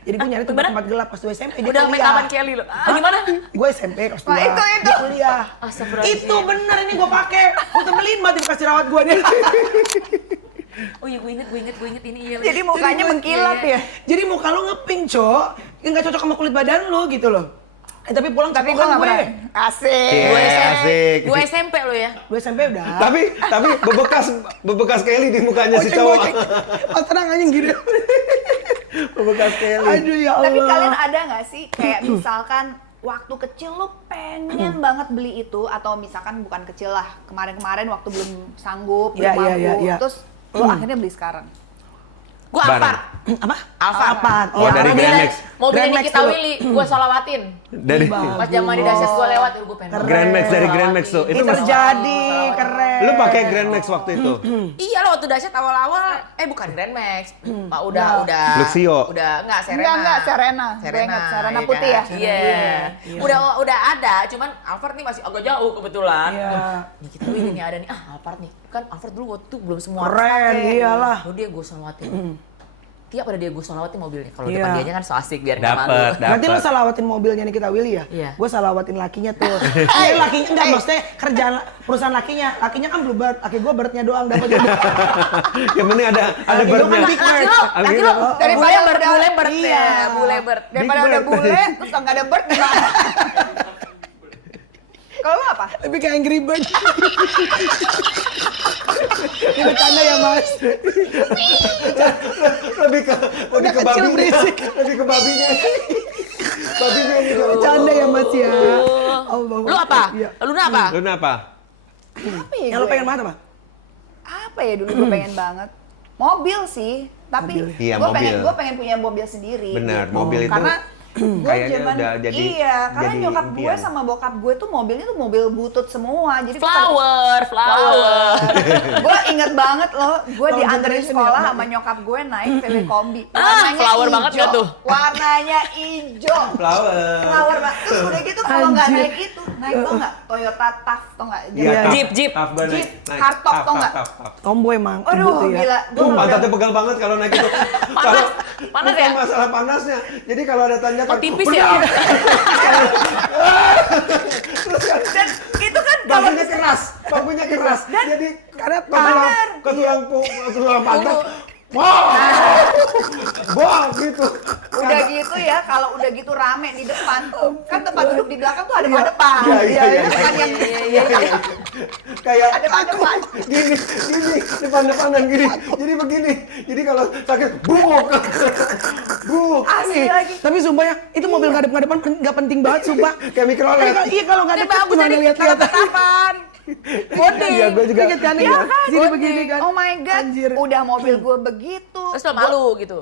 Jadi gue nyari Beneran? tempat gelap pas 2 SMP. Dia Udah kuliah. make-upan Kelly lo. Gimana? Gue SMP kelas 2. Wah, itu. Dia kuliah. Astagfirullahaladzim. Itu bener ini gue pakai. Gue tebelin banget dikasih rawat gue deh. Oh iya, gue inget ini iya. Jadi mukanya mengkilap ya. Jadi muka lo ngepink, Cok. Nggak cocok sama kulit badan lo gitu loh. Tapi pulang Tapi gue cepokan nggak pernah. Asik. Iya, asik. Dua SMP lo ya. 2 SMP udah. Tapi bebekas Kelly di mukanya si Goceng, cowok. goceng. Oh tenang aja gitu. Bebekas Kelly. Aduh ya Allah. Tapi kalian ada nggak sih kayak misalkan waktu kecil lo pengen banget beli itu atau misalkan bukan kecil lah kemarin-kemarin waktu belum sanggup belum Iya, iya, mampu iya. terus lo akhirnya beli sekarang. Gue Barang. Alphard. Apa? Alphard. Alphard. Oh, dari Mobilnya- Grand Max. Mobilnya Grand Max Nikita dulu. Willy, gue salawatin. Dari Pas zaman di dasyat gue lewat, gue pengen. Keren. Grand Max dari Grand Max tuh. Ini Itu mas, terjadi, keren. lu pakai Grand Max waktu itu. Iya lo waktu dasyat awal-awal, bukan Grand Max, Pak udah. Luxio. Udah enggak Serena. Enggak, Serena. Gue ingat, Serena putih ya? Iya. Udah ada, cuman Alphard nih masih agak jauh kebetulan. Iya. Nih kita Willy nih ada nih, Alphard nih. Kan Alphard dulu waktu itu belum semua Keren, iyalah. Lalu dia gue salawatin. Tiap ada dia gue salawatin mobilnya. Kalau Iya. depan dianya kan so asik biar nggak malu. Dapet. Nanti lo salawatin mobilnya Nikita Willy ya? Iya. Gue salawatin lakinya tuh. Lakinya enggak, maksudnya kerjaan perusahaan lakinya. Lakinya kan Bluebird, laki gue birdnya doang dapat. Yang penting ada Laki lu kan birdnya. big Laki lo, Daripada bule bird Iya. ya, bule bird. Daripada Big ada bird. bule terus nggak ada bird gimana? Kalau lo apa? Tapi kayak Angry Bird. Ini bercanda ya mas. Lebih ke kecil babinya. berisik. Lebih ke babinya. Babinya gitu. Bercanda ya mas ya. Oh. Lu apa? Iya. Luna apa? Lu apa? Apa ya Yang lo gue? pengen banget apa? Apa ya dulu gue pengen banget? Mobil sih, tapi Mobil. Iya, gue mobil. pengen punya mobil sendiri. Benar, gitu. mobil itu Karena gue kayaknya zaman udah jadi- iya, karena jadi nyokap gue impian. sama bokap gue tuh mobilnya tuh mobil butut semua. Jadi Flower. gue inget banget loh, gue Oh, dianterin generation sekolah ya, sama nyokap gue naik VW kombi. flower banget nggak tuh? Warnanya hijau. Flower. Flower banget. Terus udah gitu kalau nggak Anjir. naik itu, naik tau nggak? Toyota Taf tau nggak? Iya, Jeep, Jeep. Tough banget. Jeep, Nice. hardtop Tough, tau tough, nggak? tough, tough. Tomboy emang. Aduh, ibu tuh ya. gila. Gue Pantatnya pegal banget kalau naik itu. Kalau- Panas bukan ya? masalah panasnya. Jadi kalau ada tanjakan. Oh tipis ya? dan itu kan kalau Bambunya keras. Jadi Karena ke tulang pantat. Wah, wah gitu. udah gitu ya, kalau udah gitu rame di depan, kan tempat duduk di belakang tuh ada depan. Iya. Depan yang Kayak ada depan. gini, depan-depanan gini. Jadi begini. Jadi kalau sakit, buk. Asli lagi. Tapi sumpah ya, itu mobil ngadep-ngadepan nggak penting banget sumpah. Kayak mikrolet. Iya kalau nggak Ini deket bagus cuma jadi ngeliat-liat. Kapan? Bonding. Iya, gue juga. Ingat kan Iya ya? kan? Sini Bonding. begini kan. Oh my god, Anjir. udah mobil gue begitu. Terus lo malu gitu.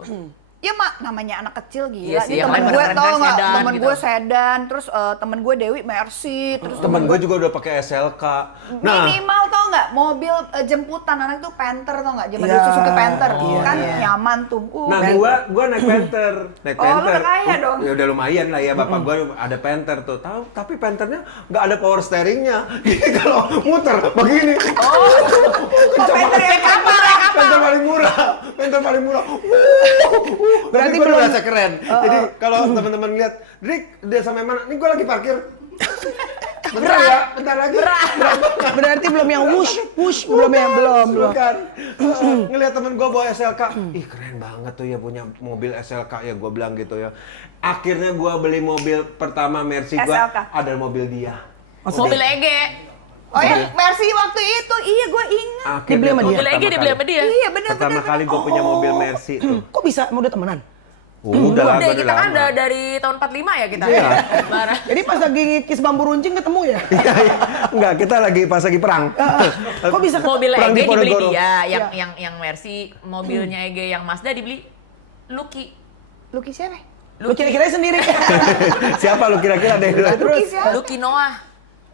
Ya mak, namanya anak kecil gila. Iya sih, Nih, yang temen lain gue beneran tau nggak? sedan Temen gitu. gue sedan, terus temen gue Dewi Mercy, terus Temen gue juga udah pakai SLK. Nah, minimal tau nggak? Mobil jemputan anak itu Panther tau nggak? Zaman Iya. dulu Suzuki Panther, Iya, kan iya. nyaman tuh. Nah, gua naik Panther. Naik Oh, lu Panther. udah kaya dong. Ya udah lumayan lah ya, bapak gua ada Panther tuh. Tahu, tapi Panthernya nggak ada power steeringnya. Jadi kalau muter begini. Panther yang kapal, Panther paling murah. Panther paling murah. Berarti Tapi gua belum- merasa keren. Jadi kalau teman-teman lihat, Drik, dia sampai mana? Ini gua lagi parkir. Bentar ya, bentar lagi. Berarti belum yang wush, belum yang belum. Bukan. Ngelihat temen gue bawa SLK, ih keren banget tuh ya punya mobil SLK ya, gue bilang gitu ya. Akhirnya gue beli mobil pertama Mercy gue, SLK. ada mobil dia. Mobil Ege. Oh ya, Mercy waktu itu, iya gue ingat. Dibeli sama dia? Mobil Ege dibeli sama dia. Iya bener Pertama kali gue punya mobil Mercy tuh. Kok bisa mau udah temenan? Udah lah, Udah, dari kita kan lama. dari tahun 45 ya kita. Iya. Barang. Jadi pas lagi ngikis bambu runcing ketemu ya? Iya, iya. Enggak, kita pas lagi perang. Kok bisa ketemu? Mobil Perang di Ege dibeli Ponorogo. dia, Iya. yang Mercy, mobilnya Ege yang Mazda dibeli Lucky. Lucky siapa? Lu kira-kira sendiri. Siapa lu kira-kira deh? Lucky siapa? Lucky Noah.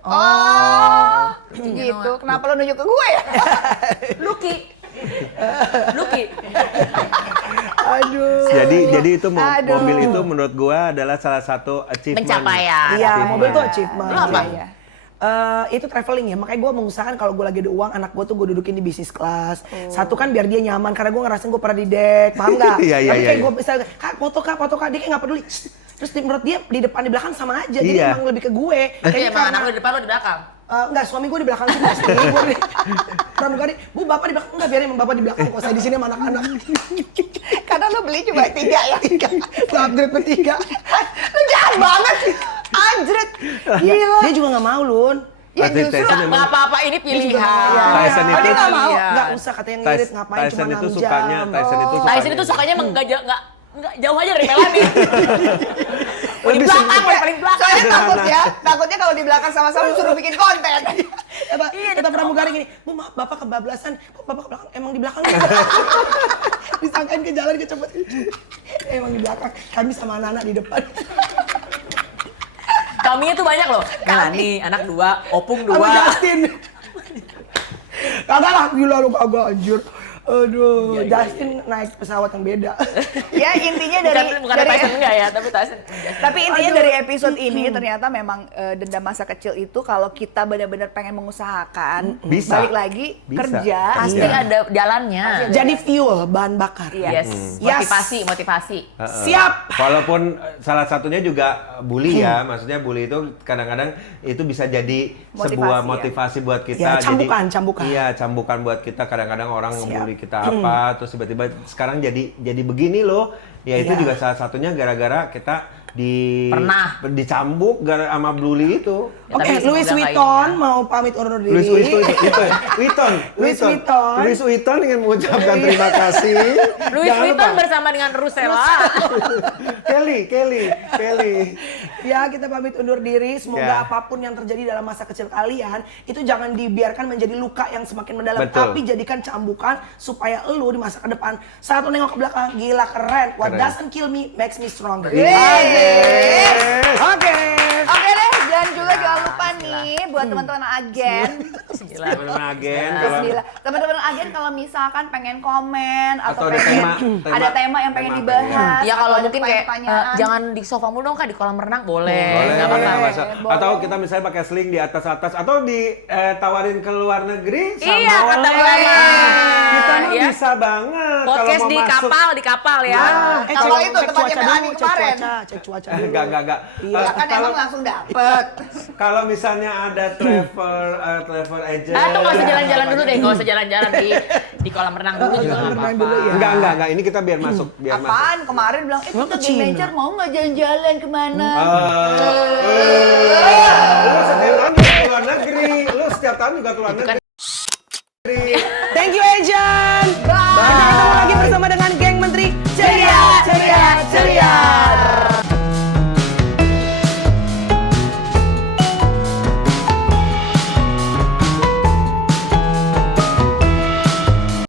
Oh, Lucky gitu. Noah. Kenapa lo nunjuk ke gue ya? Lucky. Lucky. Aduh. Jadi itu Aduh. mobil itu menurut gua adalah salah satu achievement. Pencapaian. Iya, Achievement. mobil tuh achievement. Lu apa? Iya. Itu traveling ya, makanya gue mengusahakan kalau gue lagi ada uang, anak gue tuh gue dudukin di bisnis kelas. Satu kan biar dia nyaman, karena gue ngerasain gue pernah di dek, paham nggak? Iya, iya, Tapi iya, kayak iya. gue bisa, kak foto kak, dia kayak nggak peduli. Terus menurut dia di depan di belakang sama aja, jadi Iya. emang lebih ke gue. Tapi Kayaknya emang anak lu di depan, lu di belakang. Enggak, suami gue di belakang sih pasti. Gue di pramugari, bu bapak di belakang, enggak biarin emang bapak di belakang, kok saya di sini sama anak-anak. Karena lo beli cuma 3 ya. Lu upgrade bertiga. Lo jahat banget sih. Anjret. Gila. Dia juga nggak mau, Lun. Ya Pasti justru Tyson Nggak apa-apa, ini pilihan. Tyson Oh, itu- dia nggak mau? Nggak usah katanya ngirit, ngapain Tyson cuma 6 itu jam. sukanya, Tyson itu sukanya. Tyson itu sukanya emang nggak jauh aja dari Melani. Di Lebih belakang, sempit. paling belakang. Soalnya takutnya kalau di belakang sama-sama disuruh bikin konten. Kata pramugari gini, bu maaf bapak kebablasan, kok bapak ke belakang, emang di belakang. Disangkain ke jalan kecepet. Emang di belakang, kami sama anak-anak di depan. Kaminya tuh banyak loh. Melani, anak 2, Opung 2. Sama Justin. Kagak lah, gila lu kagak anjir. Aduh, Justin naik pesawat yang beda. Ya intinya dari Bukan Tyson enggak ya, tapi Tyson. tapi intinya dari episode ini ternyata memang dendam masa kecil itu kalau kita benar-benar pengen mengusahakan, Bisa. balik lagi Bisa. kerja, Pasti Iya. ada jalannya. Jadi fuel, bahan bakar. Yes. Yes. Motivasi. Siap. Walaupun salah satunya juga bully ya, maksudnya bully itu kadang-kadang itu bisa jadi sebuah Motivasi, motivasi buat kita. Ya, cambukan, jadi, cambukan. Iya, cambukan buat kita. Kadang-kadang orang Siap. ngebully kita apa, terus tiba-tiba sekarang jadi begini loh. Ya itu Iya. juga salah satunya gara-gara kita Pernah. dicambuk sama bully itu. Ya, Oke, tapi Louis semoga nggak Vuitton ini ya. mau pamit undur diri. Louis Louis Vuitton. ingin mengucapkan terima kasih. Louis Jangan Vuitton lupa. bersama dengan Rusella. Kelly. Ya, kita pamit undur diri. Semoga Ya. apapun yang terjadi dalam masa kecil kalian itu jangan dibiarkan menjadi luka yang semakin mendalam, Betul. tapi jadikan cambukan supaya lu di masa ke depan saat lu nengok ke belakang, gila keren. What Keren. doesn't kill me makes me stronger. Yes. Oke. Oke deh, dan juga jangan lupa nih buat teman-teman agen. Gila. Teman-teman agen kalau Bismillah. Teman-teman agen kalau misalkan pengen komen atau, Atau ada pengen tema- ada tema yang pengen tema dibahas, Ya kalau atau ada mungkin kayak pertanyaan. jangan di sofa mulu dong Kak, di kolam renang boleh. boleh, Nggak apa-apa. boleh. atau kita misalnya pakai sling di atas atau ditawarin ke luar negeri sama Iya, kata orang. Mama. Kita mah Ya. bisa banget Podcast kalau mau di masuk. kapal ya. Kalau itu tempatnya Melani cek kemarin. cuaca, cek cuaca dulu. Enggak. Iya, kan Kalau- emang langsung dapet. Kalau misalnya ada travel agent. Atau nggak usah jalan-jalan dulu deh, nggak usah jalan-jalan di kolam renang dulu juga nggak renang apa-apa. dulu ya. Enggak. Ini kita biar masuk, biar masuk. Apaan? Kemarin bilang, Emang kita ke geng Cina? Major mau nggak jalan-jalan kemana? Lu setiap tahun juga keluar negeri. Lu setiap tahun juga keluar Itu kan